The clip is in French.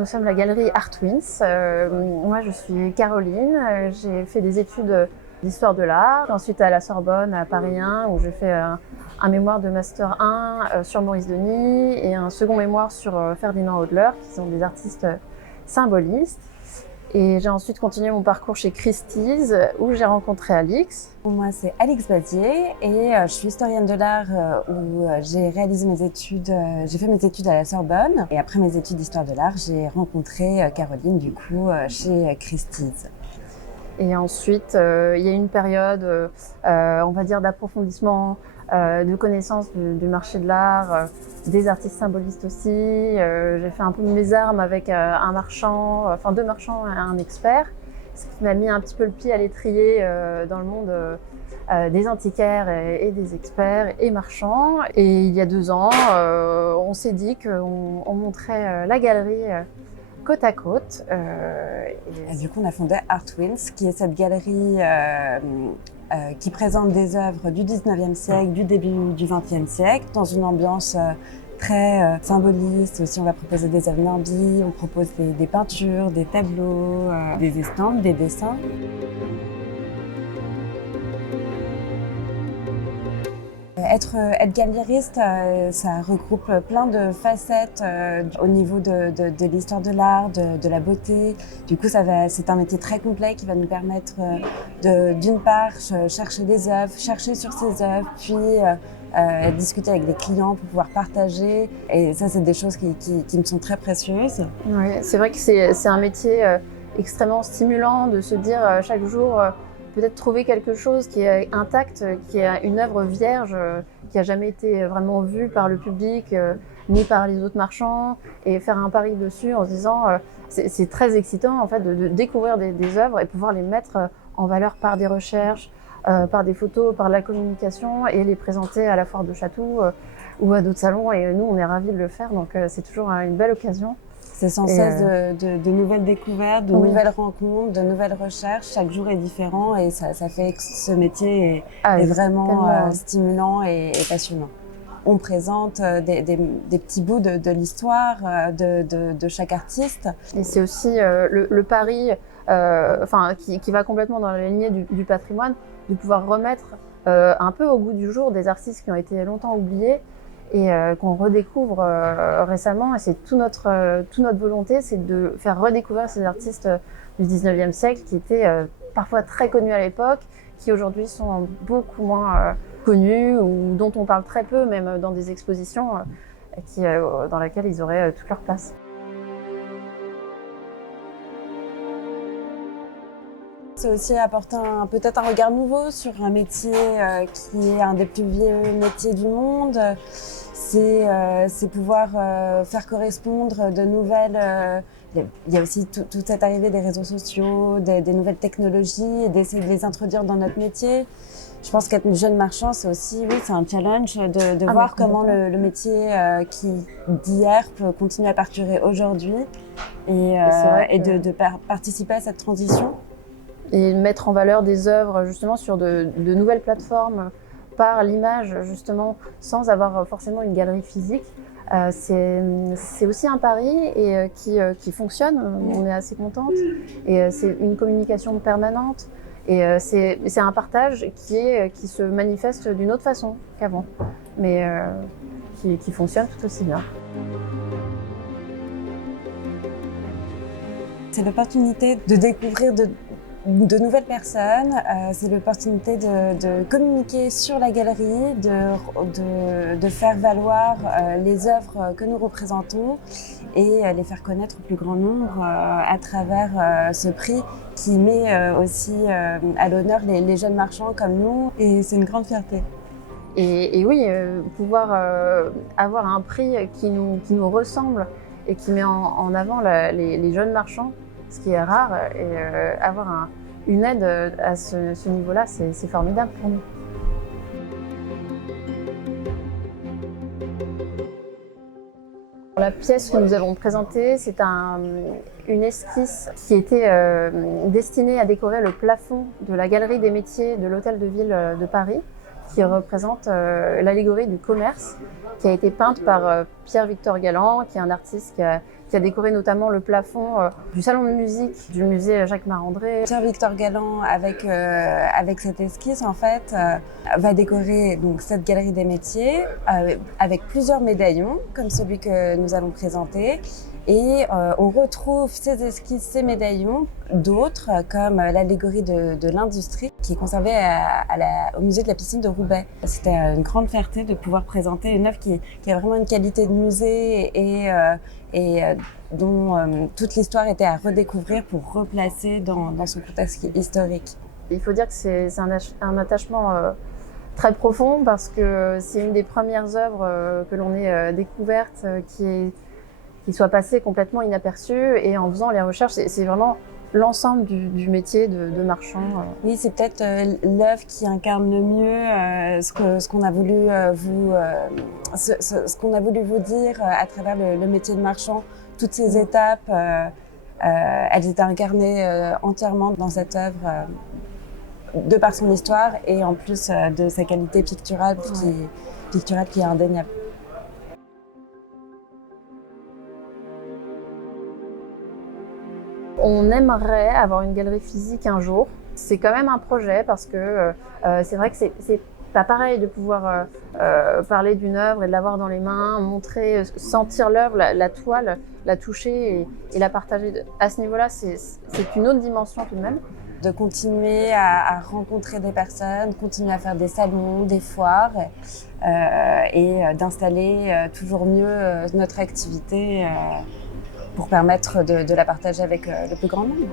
Nous sommes la galerie Art Twins. Moi, je suis Caroline. J'ai fait des études d'histoire de l'art. Ensuite, à la Sorbonne, à Paris 1, où j'ai fait un mémoire de Master 1 sur Maurice Denis et un second mémoire sur Ferdinand Hodler, qui sont des artistes symbolistes. Et j'ai ensuite continué mon parcours chez Christie's, où j'ai rencontré Alix. Moi, c'est Alix Badier et je suis historienne de l'art où j'ai réalisé mes études, j'ai fait mes études à la Sorbonne. Et après mes études d'histoire de l'art, j'ai rencontré Caroline, du coup, chez Christie's. Et ensuite, il y a une période, on va dire, d'approfondissement, de connaissance du marché de l'art, des artistes symbolistes aussi. J'ai fait un peu mes armes avec un marchand, enfin 2 marchands et un expert, ce qui m'a mis un petit peu le pied à l'étrier dans le monde des antiquaires et des experts et marchands. Et il y a 2 ans, on s'est dit qu'on montrait la galerie côte à côte. Et du coup, on a fondé Art Twins, qui est cette galerie qui présente des œuvres du 19e siècle, du début du 20e siècle, dans une ambiance très symboliste. Aussi, on va proposer des œuvres Nambi, on propose des peintures, des tableaux, des estampes, des dessins. Être galériste, ça regroupe plein de facettes au niveau de l'histoire de l'art, de la beauté. Du coup, c'est un métier très complet qui va nous permettre d'une part, chercher des œuvres, chercher sur ces œuvres, puis discuter avec les clients pour pouvoir partager. Et ça, c'est des choses qui me sont très précieuses. Oui, c'est vrai que c'est un métier extrêmement stimulant de se dire chaque jour peut-être trouver quelque chose qui est intact, qui est une œuvre vierge, qui n'a jamais été vraiment vue par le public ni par les autres marchands, et faire un pari dessus en se disant c'est très excitant en fait de découvrir des œuvres et pouvoir les mettre en valeur par des recherches, par des photos, par la communication, et les présenter à la foire de Chatou ou à d'autres salons. Et nous, on est ravis de le faire, donc c'est toujours une belle occasion. C'est sans cesse de nouvelles découvertes, de nouvelles rencontres, de nouvelles recherches. Chaque jour est différent et ça fait que ce métier est vraiment stimulant et passionnant. On présente des petits bouts de l'histoire de chaque artiste. Et c'est aussi le pari qui va complètement dans la lignée du patrimoine, de pouvoir remettre un peu au goût du jour des artistes qui ont été longtemps oubliés et qu'on redécouvre récemment. Et c'est toute notre volonté, c'est de faire redécouvrir ces artistes du 19e siècle qui étaient parfois très connus à l'époque, qui aujourd'hui sont beaucoup moins connus ou dont on parle très peu, même dans des expositions dans lesquelles ils auraient toute leur place. C'est aussi apporter peut-être un regard nouveau sur un métier qui est un des plus vieux métiers du monde. C'est pouvoir faire correspondre de nouvelles... il y a aussi toute cette arrivée des réseaux sociaux, des nouvelles technologies, et d'essayer de les introduire dans notre métier. Je pense qu'être une jeune marchand, c'est aussi c'est un challenge de voir comment le métier qui d'hier peut continuer à perdurer aujourd'hui et de participer à cette transition. Et mettre en valeur des œuvres justement sur de nouvelles plateformes par l'image, justement, sans avoir forcément une galerie physique. C'est aussi un pari et qui fonctionne. On est assez contente. Et c'est une communication permanente. Et c'est un partage qui se manifeste d'une autre façon qu'avant, mais qui fonctionne tout aussi bien. C'est l'opportunité de découvrir de nouvelles personnes, c'est l'opportunité de communiquer sur la galerie, de faire valoir les œuvres que nous représentons et les faire connaître au plus grand nombre à travers ce prix qui met aussi à l'honneur les jeunes marchands comme nous, et c'est une grande fierté. Et oui, pouvoir avoir un prix qui nous ressemble et qui met en avant les jeunes marchands, ce qui est rare, et avoir une aide à ce niveau-là, c'est formidable pour nous. La pièce que nous avons présentée, c'est une esquisse qui était destinée à décorer le plafond de la galerie des métiers de l'Hôtel de Ville de Paris, qui représente l'allégorie du commerce, qui a été peinte par Pierre-Victor Galland, qui est un artiste qui a décoré notamment le plafond du salon de musique du musée Jacques Marandré. Pierre-Victor Galland, avec cette esquisse, en fait, va décorer donc, cette galerie des métiers avec plusieurs médaillons, comme celui que nous allons présenter. Et on retrouve ces esquisses, ces médaillons, d'autres comme l'allégorie de l'industrie qui est conservée au musée de la piscine de Roubaix. C'était une grande fierté de pouvoir présenter une œuvre qui a vraiment une qualité de musée et dont toute l'histoire était à redécouvrir pour replacer dans son contexte historique. Il faut dire que c'est un attachement très profond parce que c'est une des premières œuvres que l'on ait découvertes qui soit passée complètement inaperçue, et en faisant les recherches, c'est vraiment l'ensemble du métier de marchand. Oui, c'est peut-être l'œuvre qui incarne le mieux ce qu'on a voulu ce qu'on a voulu vous dire à travers le métier de marchand. Toutes ces étapes, elles étaient incarnées entièrement dans cette œuvre, de par son histoire et en plus de sa qualité picturale qui est indéniable. On aimerait avoir une galerie physique un jour. C'est quand même un projet parce que c'est vrai que c'est pas pareil de pouvoir parler d'une œuvre et de l'avoir dans les mains, montrer, sentir l'œuvre, la toile, la toucher et la partager. À ce niveau-là, c'est une autre dimension tout de même. De continuer à rencontrer des personnes, continuer à faire des salons, des foires et d'installer toujours mieux notre activité pour permettre de la partager avec le plus grand nombre.